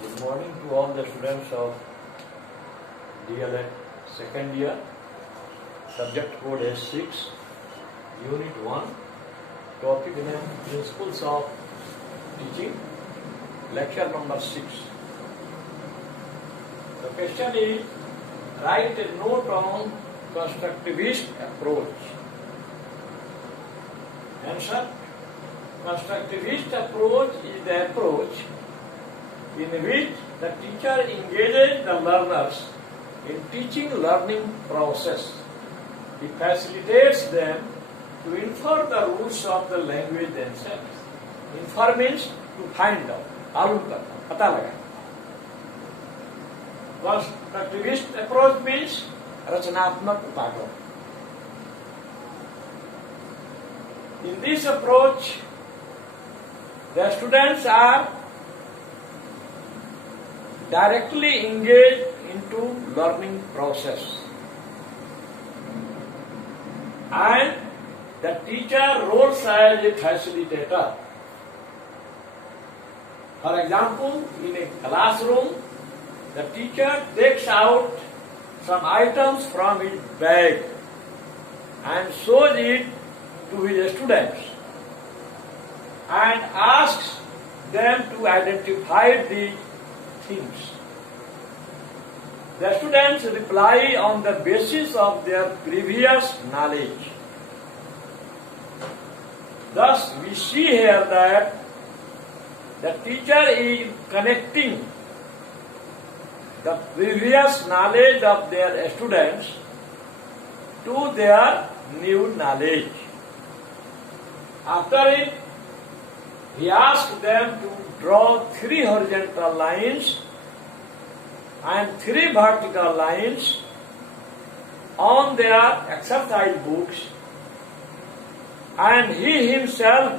Good morning to all the students of DLED second year. Subject code S6, Unit 1. Topic name Principles of Teaching. Lecture number 6. The question is, write a note on constructivist approach. Answer. Constructivist approach is the approach in which the teacher engages the learners in teaching-learning process. He facilitates them to infer the roots of the language themselves. Infer means to find out, मालूम करना, पता लगा. Constructivist approach means रचनात्मक उपागम. In this approach, the students are directly engaged into learning process, and the teacher roles as a facilitator. For example, in a classroom, the teacher takes out some items from his bag and shows it to his students and asks them to identify the things. The students reply on the basis of their previous knowledge. Thus, we see here that the teacher is connecting the previous knowledge of their students to their new knowledge. After it, he asks them to draw 3 horizontal lines and 3 vertical lines on their exercise books, and he himself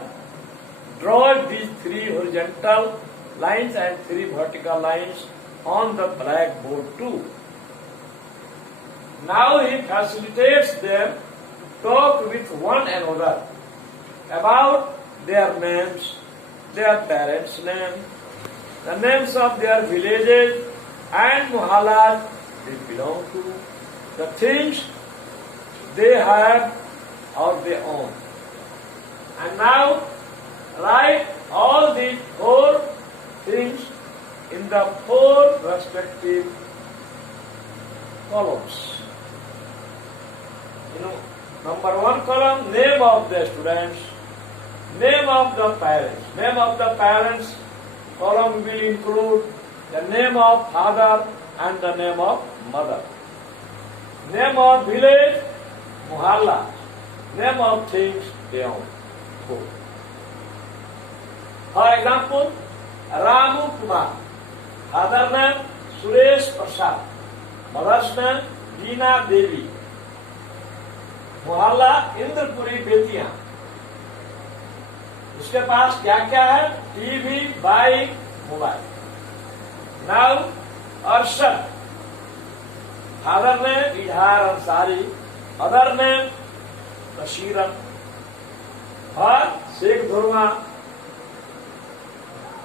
draws these 3 horizontal lines and 3 vertical lines on the blackboard too. Now he facilitates them to talk with one another about their names, their parents' names, the names of their villages and mohallas they belong to, the things they have or they own. And now write all these 4 things in the 4 respective columns. Number 1 column, name of the students, name of the parents. Name of the parents column will include the name of father and the name of mother. Name of village, mohalla. Name of things they own. For example, Ramu Kumar. Father name Suresh Prasad. Mother's name Veena Devi. मोहल्ला इंद्रपुरी बेतियां. उसके पास क्या क्या है? TV, bike, mobile. Now Arshad. Father ने Izhar Ansari, mother ने बशीरन और Sheikh Dhurma.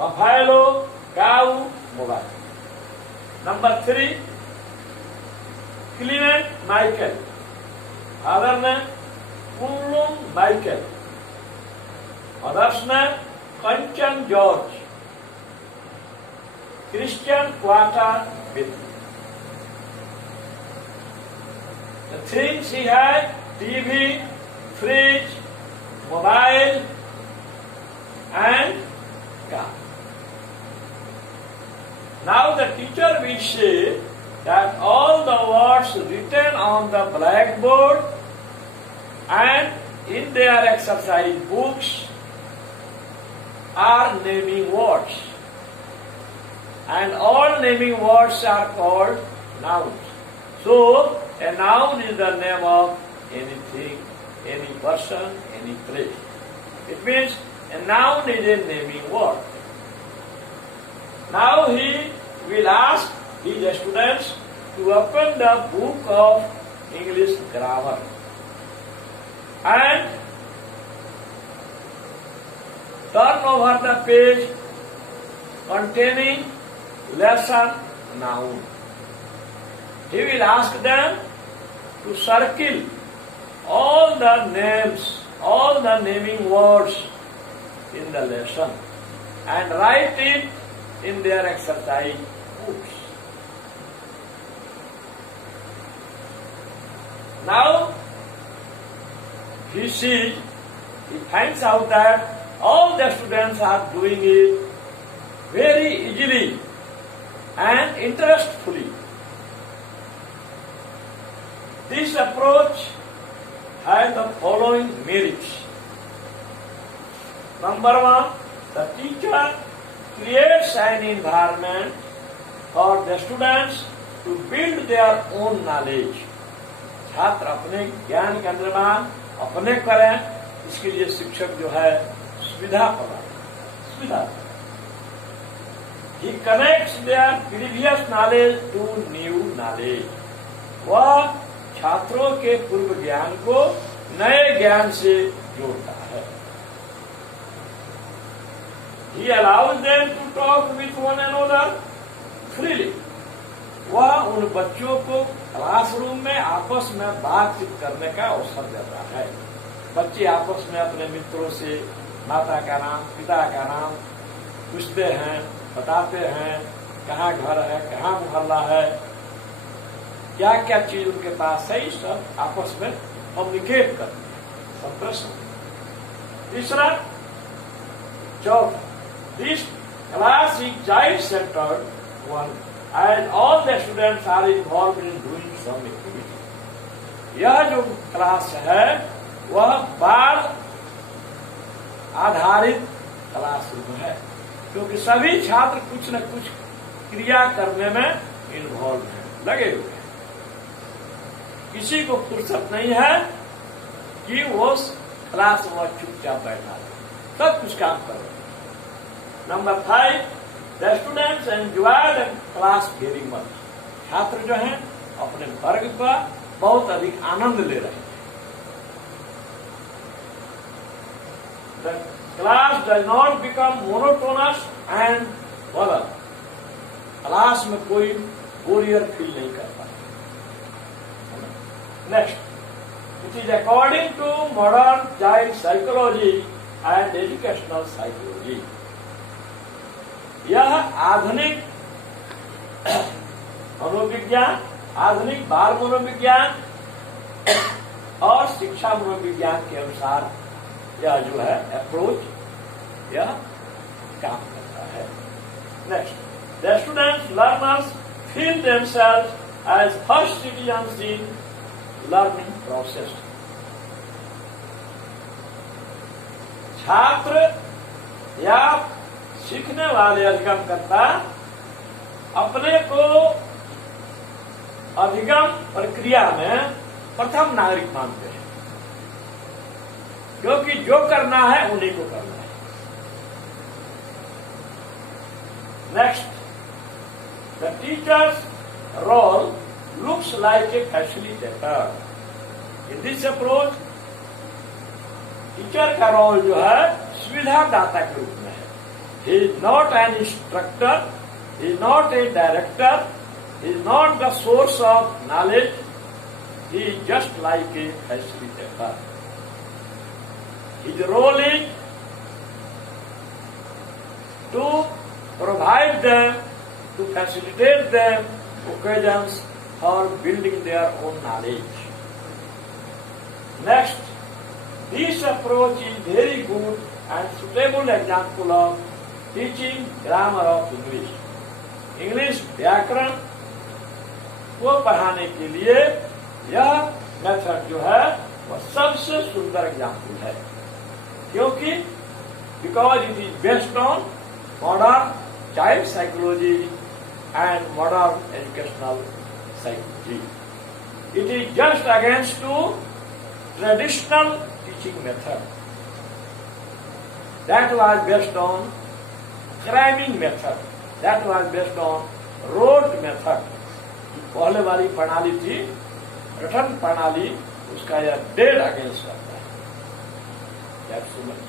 Buffalo, cow, mobile. Number 3, Clement Michael. Father ने कुल्लुम माइकल. मदर्स ने Kanchan George. Christian quota bill. The things he had: TV, fridge, mobile, and car. Now the teacher will say that all the words written on the blackboard and in their exercise books are naming words, and all naming words are called nouns. So, a noun is the name of anything, any person, any place. It means a noun is a naming word. Now he will ask his students to open the book of English grammar and turn over the page containing lesson noun. He will ask them to circle all the names, all the naming words in the lesson and write it in their exercise books. Now, he finds out that all the students are doing it very easily and interestfully. This approach has the following merits. Number one, the teacher creates an environment for the students to build their own knowledge. छात्र अपने ज्ञान का निर्माण अपने करें, इसके लिए शिक्षक जो है सुविधा प्रदान। He connects their previous knowledge to new knowledge. वह छात्रों के पूर्व ज्ञान को नए ज्ञान से जोड़ता है। He allows them to talk with one another freely. वह उन बच्चों को क्लासरूम में आपस में बातचीत करने का अवसर देता है। बच्चे आपस में अपने मित्रों से माता का नाम, पिता का नाम पूछते हैं, बताते हैं, कहाँ घर है, कहाँ मोहल्ला है, क्या क्या चीज उनके पास है, सब आपस में कम्युनिकेट करते हैं, संप्रेषण। तीसरा, चौथा, this class is child centred one and all the students are involved in doing some activity. यह जो क्लास है वह बाल आधारित क्लासरूम है, क्योंकि सभी छात्र कुछ न कुछ क्रिया करने में इन्वॉल्व हैं, लगे हुए हैं। किसी को फुर्सत नहीं है कि वो क्लास में चुपचाप बैठा है, सब कुछ काम कर रहे हैं। Number 5, The students enjoy the class very much. छात्र जो हैं अपने वर्ग का बहुत अधिक आनंद ले रहे हैं। The class does not become monotonous and boring. Class में कोई बोरियर फील नहीं करता। Next, it is according to modern child psychology and educational psychology. यह आधुनिक मनोविज्ञान, आधुनिक बाल मनोविज्ञान और शिक्षा मनोविज्ञान के अनुसार यह जो है अप्रोच यह काम करता है। Next, the students learners feel themselves as first citizens in learning process. छात्र या सीखने वाले अधिगमकर्ता अपने को अधिगम प्रक्रिया में प्रथम नागरिक मानते हैं, क्योंकि जो करना है उन्हीं को करना है। Next, the teachers role looks like a facilitator. In this approach teacher का रोल जो है सुविधादाता के रूप में है। He is not an instructor, he is not a director, he is not the source of knowledge, he is just like a facilitator. His role is to provide them, to facilitate them occasions for building their own knowledge. Next, this approach is very good and suitable example of teaching grammar of English. English व्याकरण को पढ़ाने के लिए यह method जो है वह सबसे सुंदर एग्जाम्पल है, क्योंकि because it is based on modern child psychology and modern educational psychology. It is just against to traditional teaching method that was based on cramming method, that was based on rote method. पहले वाली प्रणाली थी रटन प्रणाली, उसका यह dead against करता है। That's so much.